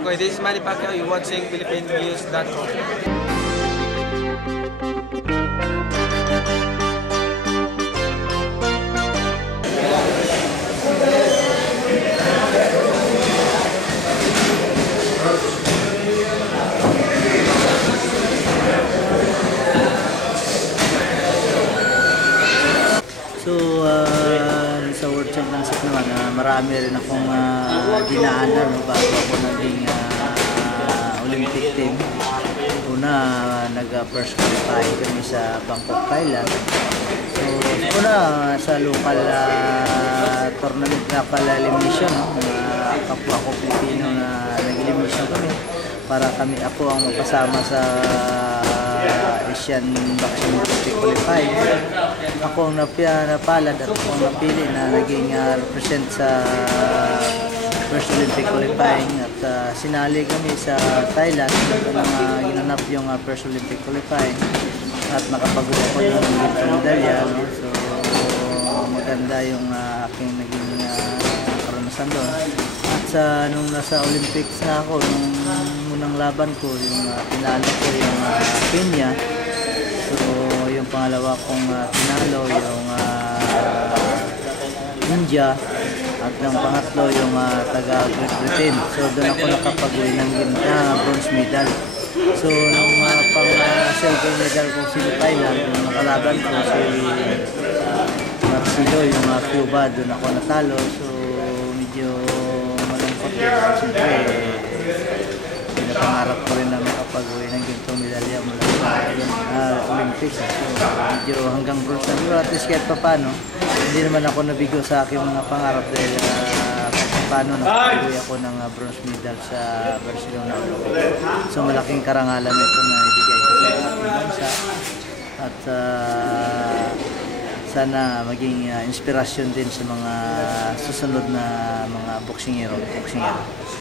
Okay, this is Manny Pacquiao. You're watching PhilippineNews.com. So, sa World Championship naman, marami rin akong dinaanan bago ako naging Olympic team. Una, nag-first qualifying kami sa Bangkok, Thailand. So, una sa local tournament na pala elimination, kapwa ko Pilipino na nag-elimination kami para ako ang magpasama sa Asian Boxing Olympic qualifying. Ako ang napalad at ako ang napili na naging represent sa first Olympic qualifying at sinali kami sa Thailand nang ginanap yung first Olympic qualifying at nakapagawa ko ng medalya. No? So maganda yung aking naging karanasan doon. At nung nasa Olympics na ako, nung unang laban ko, yung pinalo ko yung Kenya. So yung pangalawa kong pinalo yung India at yung pangatlo yung taga Great Britain. So doon ako nakapag-uwi ng bronze medal. So nung pang-silver medal ko si Thailand, yung nakalaban ko si Marcelo, yung Cuba, doon ako natalo. So medyo malungkot din. Siyempre, pinapangarap ko rin na makapag-uwi ng gintong medalya mula sa Olympics. So medyo hanggang bronze na pero at least kahit pa paano, hindi naman ako nabigo sa aking mga pangarap dahil paano nakapag-uwi ako ng bronze medal sa Barcelona Olympics. So malaking karangalan ito na ibigay ko sa ating bansa at sana maging inspirasyon din sa mga susunod na mga boksingero.